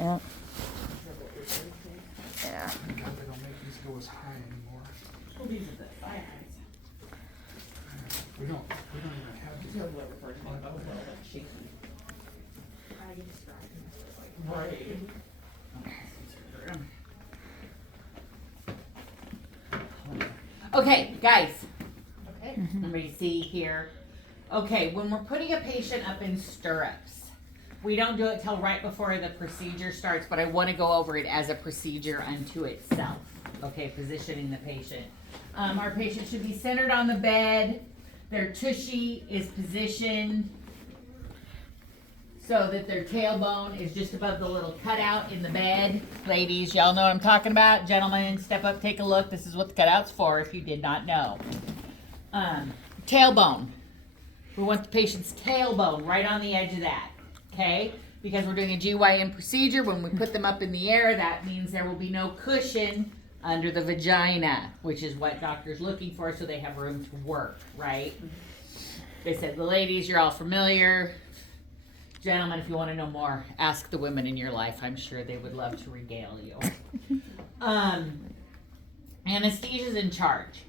Yeah. Yeah. God, they don't make these go as high anymore. Well, these are the fire eyes. We don't even have So these. what referred to me about well, that shaky. How you describe it? Right. Okay, guys. Okay. Everybody see here. Okay, when we're putting a patient up in stirrups, we don't do it till right before the procedure starts, but I want to go over it as a procedure unto itself. Okay, positioning the patient. Our patient should be centered on the bed. Their tushy is positioned so that their tailbone is just above the little cutout in the bed. Ladies, y'all know what I'm talking about. Gentlemen, step up, take a look. This is what the cutout's for if you did not know. Tailbone. We want the patient's tailbone right on the edge of that, okay? Because we're doing a GYN procedure, when we put them up in the air, that means there will be no cushion under the vagina, which is what doctor's looking for so they have room to work, right? They said, the ladies, you're all familiar. Gentlemen, if you want to know more, ask the women in your life. I'm sure they would love to regale you. Anesthesia's in charge.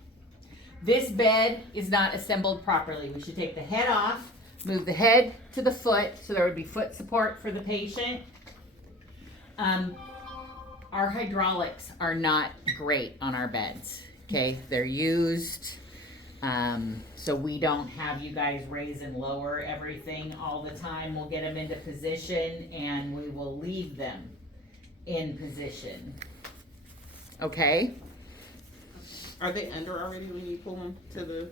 This bed is not assembled properly. We should take the head off, move the head to the foot, so there would be foot support for the patient. Our hydraulics are not great on our beds, okay? They're used, so we don't have you guys raise and lower everything all the time. We'll get them into position and we will leave them in position, okay? Are they under already when you pull them to the?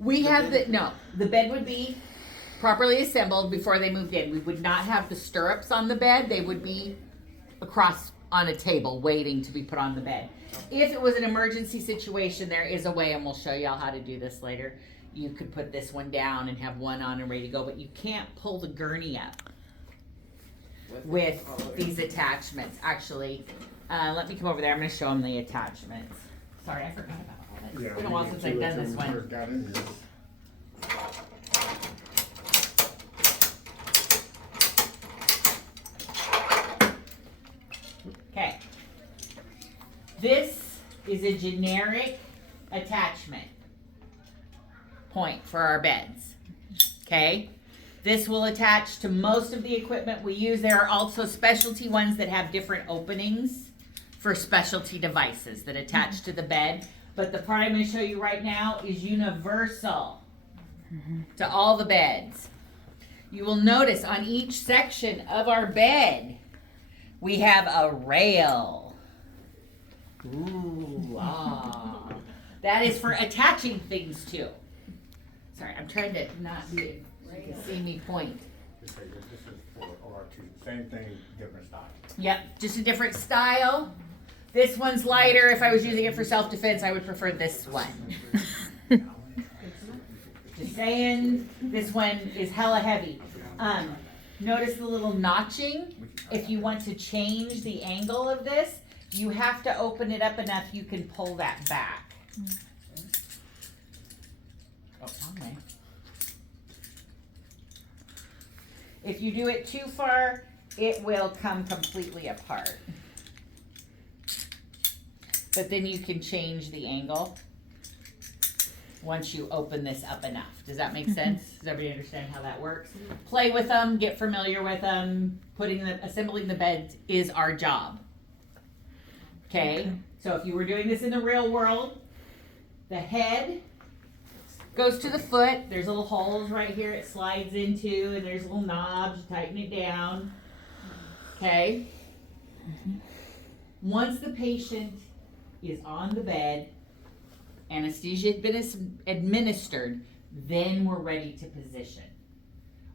We have the bed would be properly assembled before they moved in. We would not have the stirrups on the bed. They would be across on a table waiting to be put on the bed. If it was an emergency situation, there is a way, and we'll show y'all how to do this later. You could put this one down and have one on and ready to go, but you can't pull the gurney up with these attachments. Actually, let me come over there. I'm going to show them the attachments. Sorry, I forgot about all that. It's been a while since I've done this one. Okay. This is a generic attachment point for our beds. Okay. This will attach to most of the equipment we use. There are also specialty ones that have different openings for specialty devices that attach to the bed. But the part I'm going to show you right now is universal to all the beds. You will notice on each section of our bed, we have a rail. Ooh, ah. That is for attaching things to. Sorry, I'm trying to not be able to see me point. This is for OR2. Same thing, different style. Yep, just a different style. This one's lighter. If I was using it for self-defense, I would prefer this one. Just saying, this one is hella heavy. Notice the little notching. If you want to change the angle of this, you have to open it up enough you can pull that back. Oh, okay. If you do it too far, it will come completely apart. But then you can change the angle once you open this up enough. Does that make sense? Does everybody understand how that works? Play with them, get familiar with them. Assembling the beds is our job. Okay? So if you were doing this in the real world, the head goes to the foot. There's little holes right here it slides into, and there's little knobs. You tighten it down. Okay? Once the patient is on the bed, anesthesia had been administered, then we're ready to position.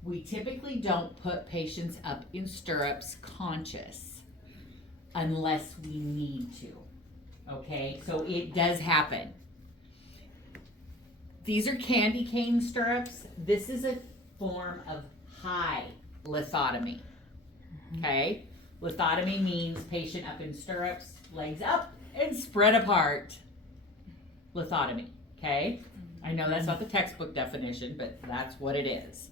We typically don't put patients up in stirrups conscious unless we need to. Okay, so it does happen. These are candy cane stirrups. This is a form of high lithotomy. Okay, lithotomy means patient up in stirrups, legs up and spread apart. Lithotomy, okay? I know that's not the textbook definition, but that's what it is.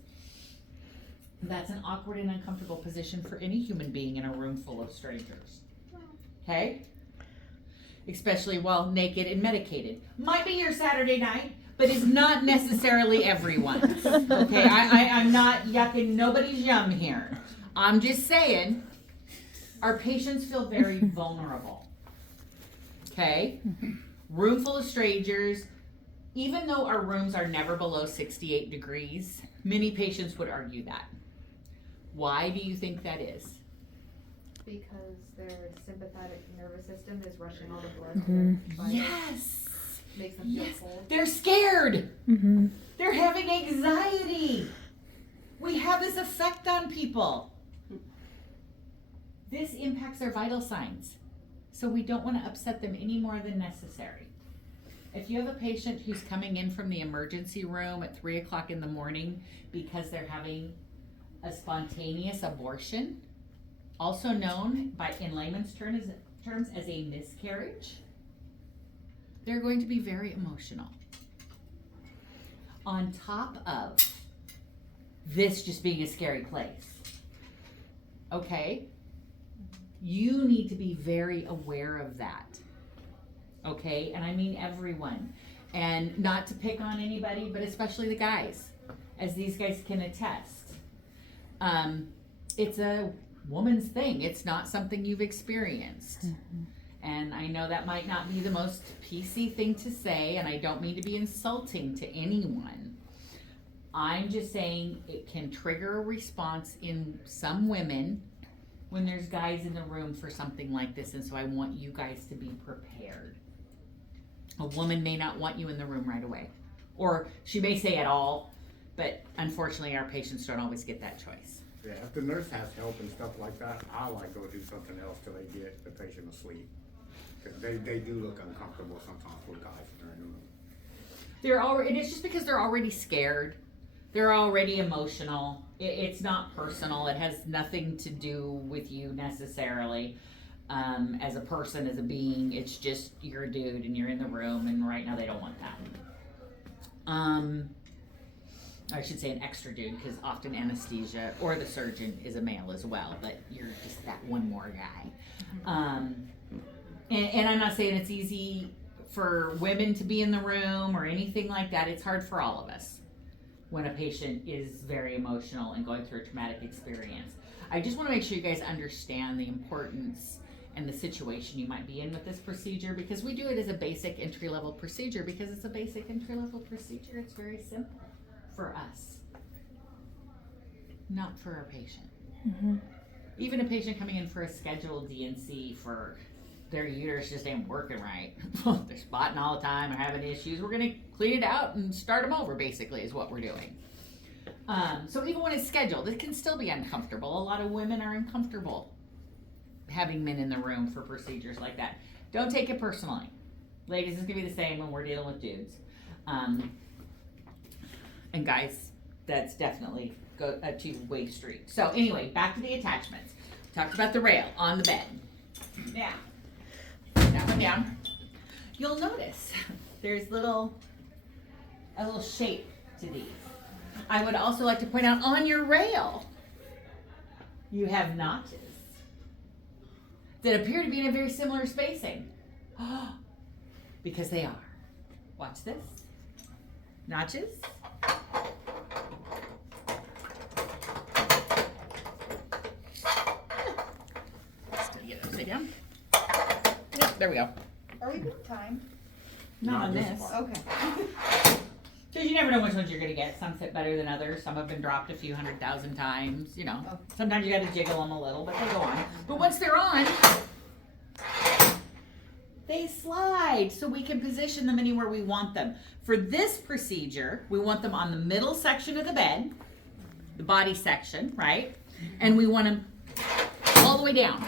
That's an awkward and uncomfortable position for any human being in a room full of strangers. Okay? Especially while naked and medicated. Might be your Saturday night, but it's not necessarily everyone's. Okay, I'm not yucking nobody's yum here. I'm just saying, our patients feel very vulnerable. Okay? Room full of strangers. Even though our rooms are never below 68 degrees, many patients would argue that. Why do you think that is? Because their sympathetic nervous system is rushing all the blood to their vitals. Yes! Makes them feel Yes! cold. They're scared! Mm-hmm. They're having anxiety! We have this effect on people. This impacts their vital signs. So we don't want to upset them any more than necessary. If you have a patient who's coming in from the emergency room at 3 o'clock in the morning because they're having a spontaneous abortion, also known in layman's terms as a miscarriage, they're going to be very emotional. On top of this just being a scary place, okay? You need to be very aware of that. Okay, and I mean everyone, and not to pick on anybody, but especially the guys, as these guys can attest. It's a woman's thing. It's not something you've experienced. Mm-hmm. And I know that might not be the most PC thing to say, and I don't mean to be insulting to anyone. I'm just saying it can trigger a response in some women when there's guys in the room for something like this, and so I want you guys to be prepared. A woman may not want you in the room right away, or she may say at all, but unfortunately our patients don't always get that choice. Yeah, if the nurse has help and stuff like that, I like go do something else till they get the patient asleep. Cause they do look uncomfortable sometimes with guys in the room. They're already, and it's just because they're already scared. They're already emotional. It's not personal. It has nothing to do with you necessarily. As a person, as a being, it's just you're a dude and you're in the room, and right now they don't want that. I should say an extra dude, because often anesthesia or the surgeon is a male as well, but you're just that one more guy. And I'm not saying it's easy for women to be in the room or anything like that. It's hard for all of us when a patient is very emotional and going through a traumatic experience. I just want to make sure you guys understand the importance and the situation you might be in with this procedure, because we do it as a basic entry-level procedure because it's a basic entry-level procedure. It's very simple for us, not for our patient. Mm-hmm. Even a patient coming in for a scheduled DNC for their uterus just ain't working right. They're spotting all the time or having issues. We're gonna clean it out and start them over, basically, is what we're doing. So even when it's scheduled, it can still be uncomfortable. A lot of women are uncomfortable having men in the room for procedures like that. Don't take it personally. Ladies, it's gonna be the same when we're dealing with dudes. And guys, that's definitely a two-way street. So anyway, back to the attachments. Talked about the rail on the bed. Now, that one down. You'll notice there's a little shape to these. I would also like to point out on your rail, you have notches that appear to be in a very similar spacing. Because they are. Watch this. Notches. Just gonna get it upside down. Yep, there we go. Are we being timed? Not on this this. part. Okay. Because you never know which ones you're gonna get. Some fit better than others. Some have been dropped a few 100,000 times. You know, Oh. sometimes you gotta jiggle them a little, but they go on. But once they're on, they slide, so we can position them anywhere we want them. For this procedure, we want them on the middle section of the bed, the body section, right? And we want them all the way down.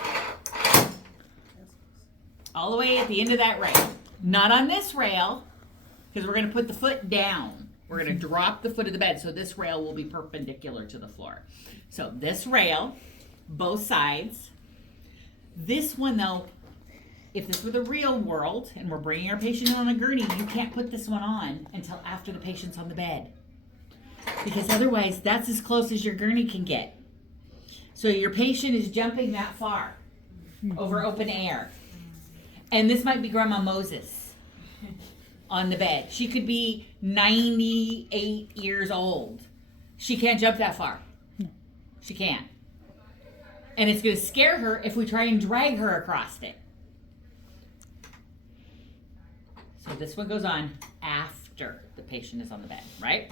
All the way at the end of that rail. Not on this rail, because we're gonna put the foot down. We're gonna drop the foot of the bed, so this rail will be perpendicular to the floor. So this rail, both sides. This one though, if this were the real world and we're bringing our patient in on a gurney, you can't put this one on until after the patient's on the bed. because otherwise that's as close as your gurney can get. So your patient is jumping that far over open air. And this might be Grandma Moses on the bed. She could be 98 years old. She can't jump that far. She can't. And it's going to scare her if we try and drag her across it. So this one goes on after the patient is on the bed, right?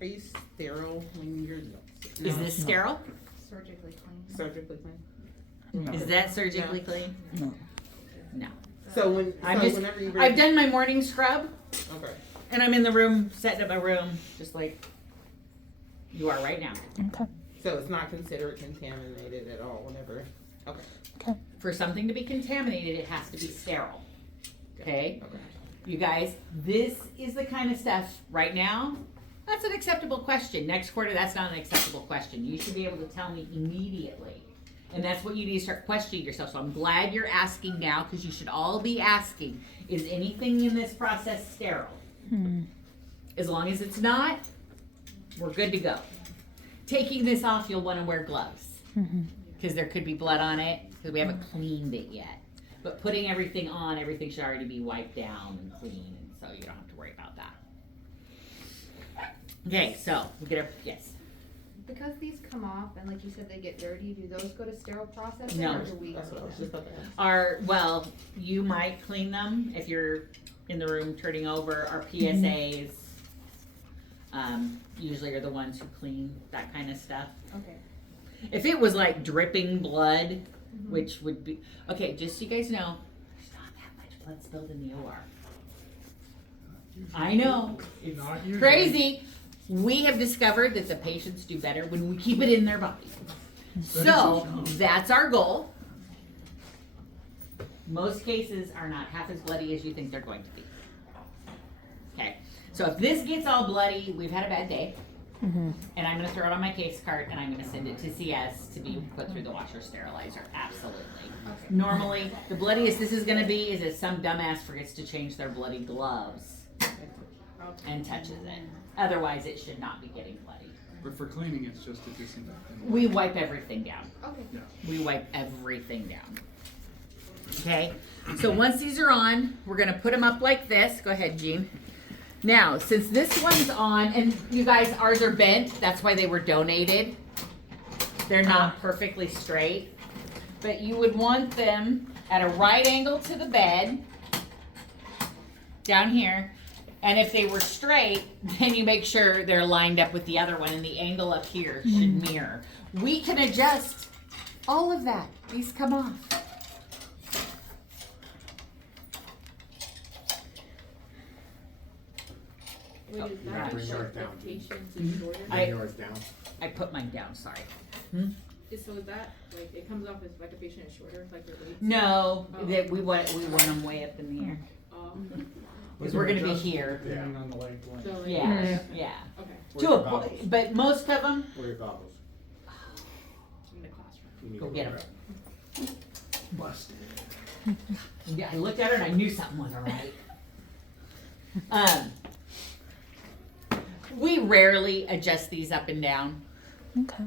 Are you sterile when you're Is this sterile? Surgically clean. surgically clean? Is that surgically clean? No. No. So when I'm so just, whenever you I've done my morning scrub okay. and I'm in the room, setting up my room, just like you are right now. Okay. So it's not considered contaminated at all whenever. Okay. For something to be contaminated, it has to be sterile. Okay? Okay. You guys, this is the kind of stuff right now. That's an acceptable question. Next quarter, that's not an acceptable question. You should be able to tell me immediately. And that's what you need to start questioning yourself. So I'm glad you're asking now, because you should all be asking, is anything in this process sterile? As long as it's not, we're good to go. Taking this off, you'll want to wear gloves, because there could be blood on it, because we haven't cleaned it yet. But putting everything on, everything should already be wiped down and clean, and so you don't have to worry about that. Okay, so we get our, yes. Because these come off and like you said, they get dirty, do those go to sterile processing No. or do we? That's what I was just about to ask. Well, you might clean them if you're in the room turning over. Our PSAs usually are the ones who clean that kind of stuff. Okay. If it was like dripping blood, which would be, okay, just so you guys know, there's not that much blood spilled in the OR. I know, it's Not usually. crazy. We have discovered that the patients do better when we keep it in their body. So, that's our goal. Most cases are not half as bloody as you think they're going to be. Okay, so if this gets all bloody, we've had a bad day. And I'm gonna throw it on my case cart and I'm gonna send it to CS to be put through the washer sterilizer, absolutely. Normally, the bloodiest this is gonna be is if some dumbass forgets to change their bloody gloves and touches it. Otherwise, it should not be getting bloody. But for cleaning, it's just a disinfectant. We wipe everything down. Okay. We wipe everything down. Okay, so once these are on, we're gonna put them up like this. Go ahead, Jean. Now, since this one's on, and you guys, ours are bent, that's why they were donated. They're not perfectly straight, but you would want them at a right angle to the bed, down here. And if they were straight, then you make sure they're lined up with the other one, and the angle up here should mirror. We can adjust all of that. These come off. Wait, is Yeah, that bring just yours the down. patient's is shorter? Bring yours down. I put mine down, sorry. So is that, like, it comes off as like a patient is shorter, like your weight? No, that we want them way up in the air. Because we're gonna be here. Depending on the leg length. So, like, Yeah, yeah. Okay, Where's To your a goggles? point, but most of them, Where are your goggles? in the classroom. You need Go to get 'em. grab Busted. yeah, I looked at her and I knew something wasn't right. We rarely adjust these up and down, Okay.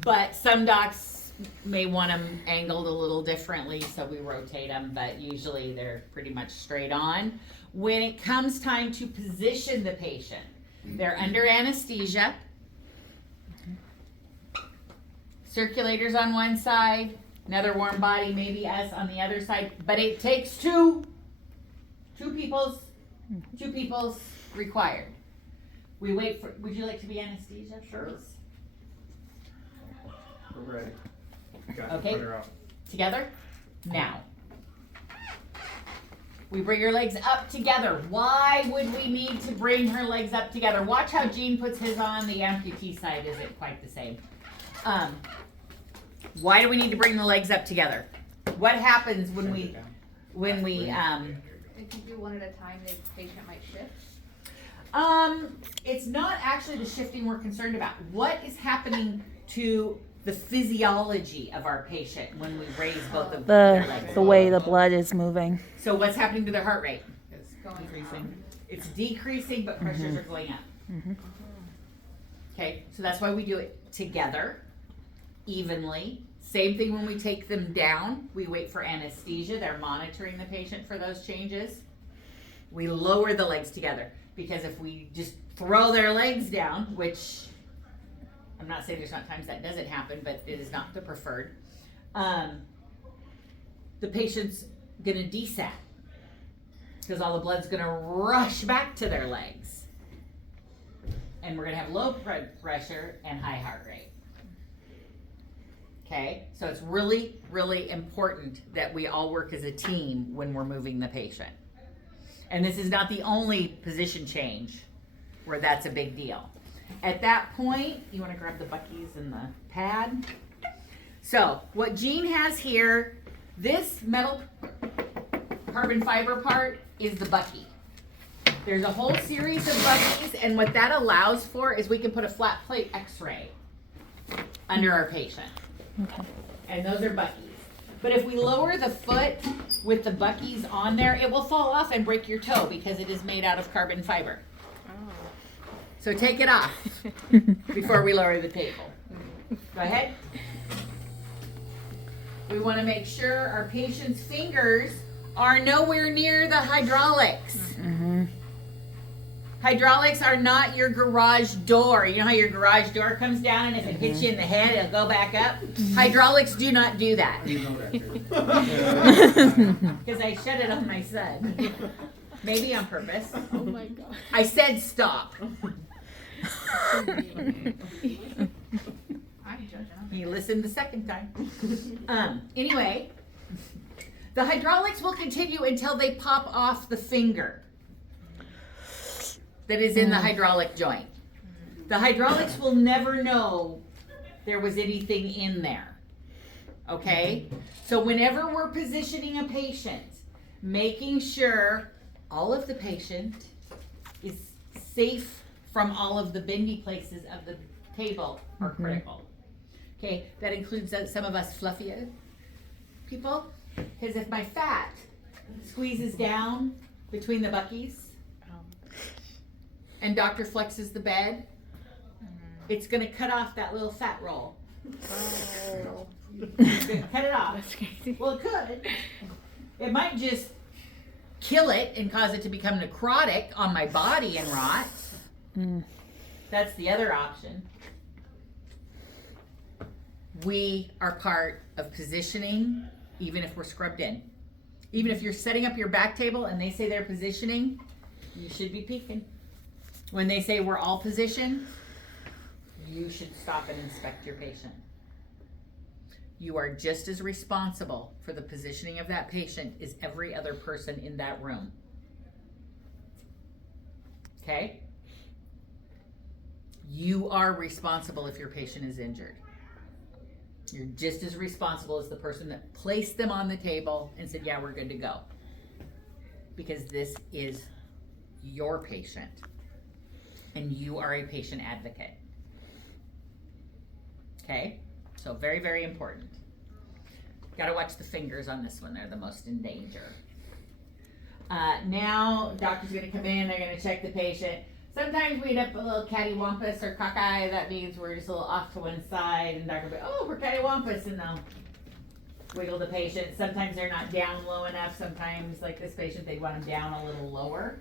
but some docs may want them angled a little differently, so we rotate them, but usually they're pretty much straight on. When it comes time to position the patient, they're under anesthesia. Circulators on one side, another warm body, maybe us on the other side, but it takes two people's required. We wait for, would you like to be anesthesia? Sure. Please? We're ready. Got Okay. Put her up. Together? Now. We bring her legs up together. Why would we need to bring her legs up together? Watch how Gene puts his on. The amputee side isn't quite the same. Why do we need to bring the legs up together? What happens when Send we, it down. If you do one at a time, the patient might shift. it's not actually the shifting we're concerned about. What is happening to the physiology of our patient when we raise both of their legs? The way the blood is moving. So what's happening to their heart rate? It's going Decreasing. It's decreasing, but pressures are going up. Okay, so that's why we do it together, evenly. Same thing when we take them down. We wait for anesthesia. They're monitoring the patient for those changes. We lower the legs together because if we just throw their legs down, which I'm not saying there's not times that doesn't happen, but it is not the preferred, the patient's gonna desat because all the blood's gonna rush back to their legs. And we're gonna have low pressure and high heart rate. Okay, so it's really, really important that we all work as a team when we're moving the patient. And this is not the only position change where that's a big deal. At that point, you wanna grab the buckies and the pad. So what Jean has here, this metal carbon fiber part is the bucky. There's a whole series of buckies, and what that allows for is we can put a flat plate x-ray under our patient. Okay. And those are buckies. But if we lower the foot with the buckies on there, it will fall off and break your toe because it is made out of carbon fiber. So take it off before we lower the table. Go ahead. We want to make sure our patient's fingers are nowhere near the hydraulics. Hydraulics are not your garage door. You know how your garage door comes down and if it hits you in the head, it'll go back up? Hydraulics do not do that. You know that too. Because I shut it on my son. Maybe on purpose. Oh my god. I said stop. I'm judging. He listened the second time. Anyway, the hydraulics will continue until they pop off the finger that is in the hydraulic joint. The hydraulics will never know there was anything in there. Okay? So whenever we're positioning a patient, making sure all of the patient is safe from all of the bendy places of the table are critical. Okay, that includes some of us fluffier people, because if my fat squeezes down between the buckies and doctor flexes the bed, it's gonna cut off that little fat roll. It's gonna cut it off. Well, it could. It might just kill it and cause it to become necrotic on my body and rot. That's the other option. We are part of positioning, even if we're scrubbed in. Even if you're setting up your back table and they say they're positioning, you should be peeking. When they say we're all positioned, you should stop and inspect your patient. You are just as responsible for the positioning of that patient as every other person in that room. Okay? You are responsible if your patient is injured. You're just as responsible as the person that placed them on the table and said, yeah, we're good to go. Because this is your patient. And you are a patient advocate. Okay? So very, very important. Got to watch the fingers on this one. They're the most in danger. Now, doctor's going to come in. They're going to check the patient. Sometimes we end up a little cattywampus or cockeye. That means we're just a little off to one side. And doctor will be, oh, we're cattywampus. And they'll wiggle the patient. Sometimes they're not down low enough. Sometimes, like this patient, they'd want them down a little lower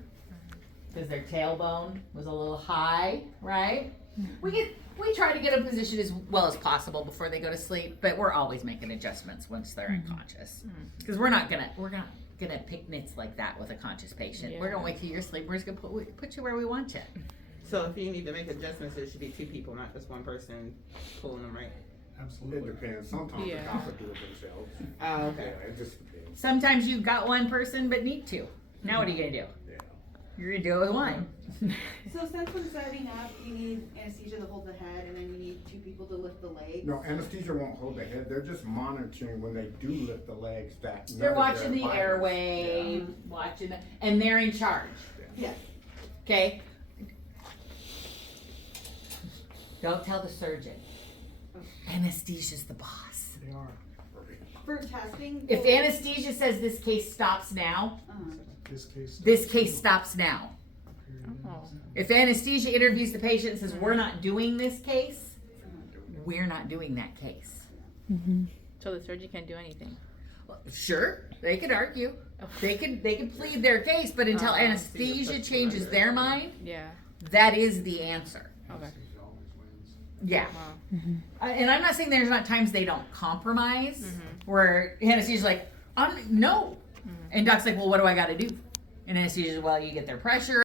because their tailbone was a little high, right? We try to get them positioned as well as possible before they go to sleep, but we're always making adjustments once they're unconscious. Because we're not gonna pick nits like that with a conscious patient. We're gonna wait till you're asleep. We're just gonna put you where we want you. So if you need to make adjustments, there should be two people, not just one person pulling them, right? It Absolutely. depends. Sometimes Yeah. the doctor do it themselves. Oh, Yeah, okay. it just depends. Sometimes you've got one person but need two. Now what are you gonna do? Yeah. You're gonna do it with one. So since when setting up, you need anesthesia to hold the head, and then you need two people to lift the legs? No, anesthesia won't hold the head. They're just monitoring when they do lift the legs that none They're of watching their the vitals- airway, and they're in charge. Yes. Okay? Don't tell the surgeon. Anesthesia's the boss. They are. For testing? If anesthesia says this case stops now, Uh-huh. This case. this case stops now. Oh. If anesthesia interviews the patient and says, we're not doing this case, we're not doing that case. So the surgeon can't do anything. Sure, they could argue. They could plead their case, but until anesthesia changes their mind, Yeah. that is the answer. Okay. Yeah. Wow. And I'm not saying there's not times they don't compromise where anesthesia's like, no. And doc's like, well, what do I got to do? And anesthesia's, well, you get their pressure